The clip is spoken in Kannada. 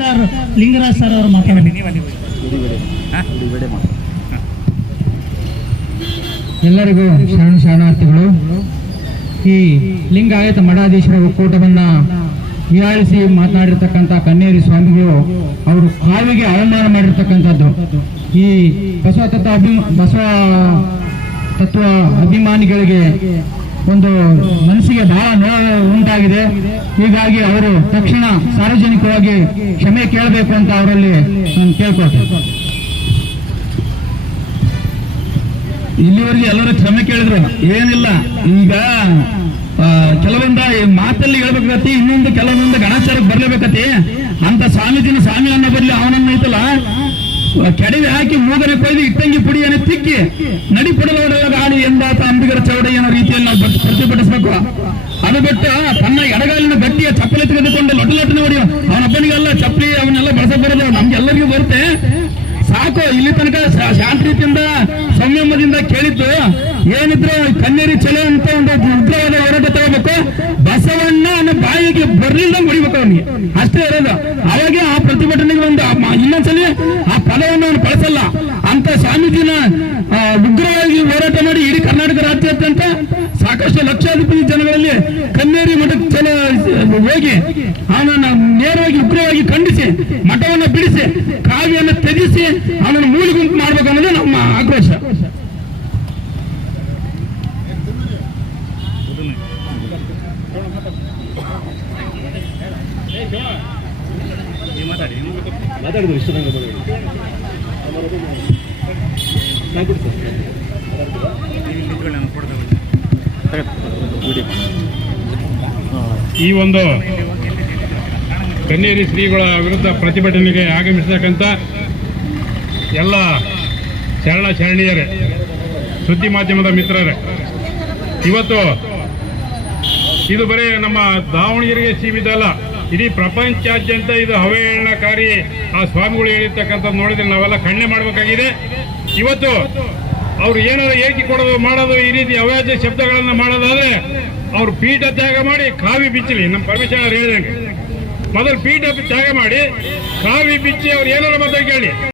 ಸರ್ ಲಿಂಗರಾಜ್ ಸರ್ ಅವರು ಮಾತಾಡಬೇಕು. ಎಲ್ಲರಿಗೂ ಶರಣಾರ್ಥಿಗಳು. ಈ ಲಿಂಗಾಯತ ಮಠಾಧೀಶರ ಒಕ್ಕೂಟವನ್ನು ಹೀಯಾಳಿಸಿ ಮಾತನಾಡಿರ್ತಕ್ಕಂಥ ಕನ್ನೇರಿ ಸ್ವಾಮಿಗಳು ಅವರು ಕಾವಿಗೆ ಅವಮಾನ ಮಾಡಿರ್ತಕ್ಕಂಥದ್ದು. ಈ ಬಸವ ತತ್ವ ಅಭಿಮಾನಿಗಳಿಗೆ ಒಂದು ಮನಸ್ಸಿಗೆ ಬಹಳ ನೋವು ಉಂಟಾಗಿದೆ. ಹೀಗಾಗಿ ಅವರು ತಕ್ಷಣ ಸಾರ್ವಜನಿಕವಾಗಿ ಕ್ಷಮೆ ಕೇಳಬೇಕು ಅಂತ ಅವರಲ್ಲಿ ನಾನು ಕೇಳ್ಕೊಳ್ತೇನೆ. ಇಲ್ಲಿವರೆಗೆ ಎಲ್ಲರೂ ಕ್ಷಮೆ ಕೇಳಿದ್ರು, ಏನಿಲ್ಲ. ಈಗ ಕೆಲವೊಂದ ಮಾತಲ್ಲಿ ಹೇಳ್ಬೇಕಾಗತಿ, ಇನ್ನೊಂದು ಕೆಲವೊಂದು ಗಣಾಚಾರಕ್ಕೆ ಬರ್ಲೇಬೇಕತಿ. ಅಂತ ಸ್ವಾಮೀಜಿನ ಸ್ವಾಮಿ ಅನ್ನ ಬರ್ಲಿ ಅವನನ್ನ ಐತಲ್ಲ ಕೆಡವಿ ಹಾಕಿ ಮೂಗನೆ ಕೊಯ್ದು ಇಟ್ಟಂಗಿ ಪುಡಿಯನ್ನು ತಿಕ್ಕಿ ನಡಿ ಪುಡಲೋಡೆಲ್ಲ ಗಾಳಿ ಎಂದಾತ ಅಂಬಿಗರ ಚೌಡಯ್ಯ ಅನ್ನೋ ರೀತಿಯಲ್ಲಿ ನಾವು ಪ್ರತಿಭಟಿಸಬೇಕು. ಅದು ಬಿಟ್ಟು ತನ್ನ ಎಡಗಾಲಿನ ಗಟ್ಟಿಯ ಚಪ್ಪಲಿ ತೆಗೆದುಕೊಂಡು ಲೊಟ್ಟಲೊಟ್ಟನೆ ಹೊಡಿ. ಅವನೊಬ್ಬನಿಗೆಲ್ಲ ಚಪ್ಪಲಿ ಅವನ್ನೆಲ್ಲ ಬಳಸ ಬರೋದು ನಮ್ಗೆಲ್ಲರಿಗೂ ಬರುತ್ತೆ. ಸಾಕು. ಇಲ್ಲಿ ತನಕ ಶಾಂತ ರೀತಿಯಿಂದ ಸಂಯಮದಿಂದ ಕೇಳಿದ್ದು ಏನಿದ್ರು ಕನ್ನೇರಿ ಚಲೋ ಅಂತ ಒಂದು ಉಗ್ರವಾದ ಹೋರಾಟ ತಗೋಬೇಕು. ಬಸವಣ್ಣ ಅನ್ನೋ ಬಾಯಿಗೆ ಬರ್ಲಿಲ್ದಂಗೆ ಹೊಡಿಬೇಕು ಅವನಿಗೆ, ಅಷ್ಟೇ ಇರೋದು. ಅವಾಗೆ ಆ ಪ್ರತಿಭಟನೆಗೆ ಒಂದು ಇನ್ನೊಂದ್ಸಲಿ ಆ ಪದವನ್ನು ಅವನು ಬಳಸಲ್ಲ ಅಂತ ಸ್ವಾಮೀಜಿನ ಉಗ್ರವಾಗಿ ಹೋರಾಟ ಮಾಡಿ ಇಡೀ ಕರ್ನಾಟಕ ರಾಜ್ಯಾದ್ಯಂತ ಸಾಕಷ್ಟು ಲಕ್ಷಾಧಿಪತಿ ಜನಗಳಲ್ಲಿ ಕನ್ನೇರಿ ಮಠಕ್ಕೆ ಚಲೋ ಹೋಗಿ ಅವನನ್ನು ನೇರವಾಗಿ ಉಗ್ರವಾಗಿ ಖಂಡಿಸಿ ಮಠವನ್ನು ಬಿಡಿಸಿ ಕಾವ್ಯವನ್ನು ತ್ಯಜಿಸಿ ಅವನನ್ನು ಮೂಲಿ ಗುಂಪು ಮಾಡ್ಬೇಕು ಅನ್ನೋದು ನಮ್ಮ ಆಕ್ರೋಶ. ಈ ಒಂದು ಕನ್ನೇರಿ ಶ್ರೀಗಳ ವಿರುದ್ಧ ಪ್ರತಿಭಟನೆಗೆ ಆಗಮಿಸತಕ್ಕಂಥ ಎಲ್ಲ ಶರಣೀಯರೇ, ಸುದ್ದಿ ಮಾಧ್ಯಮದ ಮಿತ್ರರೇ, ಇವತ್ತು ಇದು ಬರೀ ನಮ್ಮ ದಾವಣಗೆರೆಗೆ ಸೀಮಿತ ಅಲ್ಲ, ಇಡೀ ಪ್ರಪಂಚಾದ್ಯಂತ ಇದು ಅವಹೇಳನಕಾರಿ ಆ ಸ್ವಾಮಿಗಳು ಹೇಳಿರ್ತಕ್ಕಂಥದ್ದು ನೋಡಿದ್ರೆ ನಾವೆಲ್ಲ ಖಂಡನೆ ಮಾಡಬೇಕಾಗಿದೆ. ಇವತ್ತು ಅವ್ರು ಏನಾದ್ರು ಏಕಿ ಕೊಡೋದು ಮಾಡೋದು ಈ ರೀತಿ ಅವ್ಯಾಜ ಶಬ್ದಗಳನ್ನು ಮಾಡೋದಾದ್ರೆ ಅವ್ರು ಪೀಠ ತ್ಯಾಗ ಮಾಡಿ ಕಾವಿ ಬಿಚ್ಚಲಿ. ನಮ್ಮ ಪರಮೇಶ್ವರ ಹೇಳಿದಂಗೆ ಮೊದಲು ಪೀಠ ತ್ಯಾಗ ಮಾಡಿ ಕಾವಿ ಬಿಚ್ಚಿ ಅವ್ರು ಏನಾರು ಮಾತಾಡಿ ಕೇಳಿ.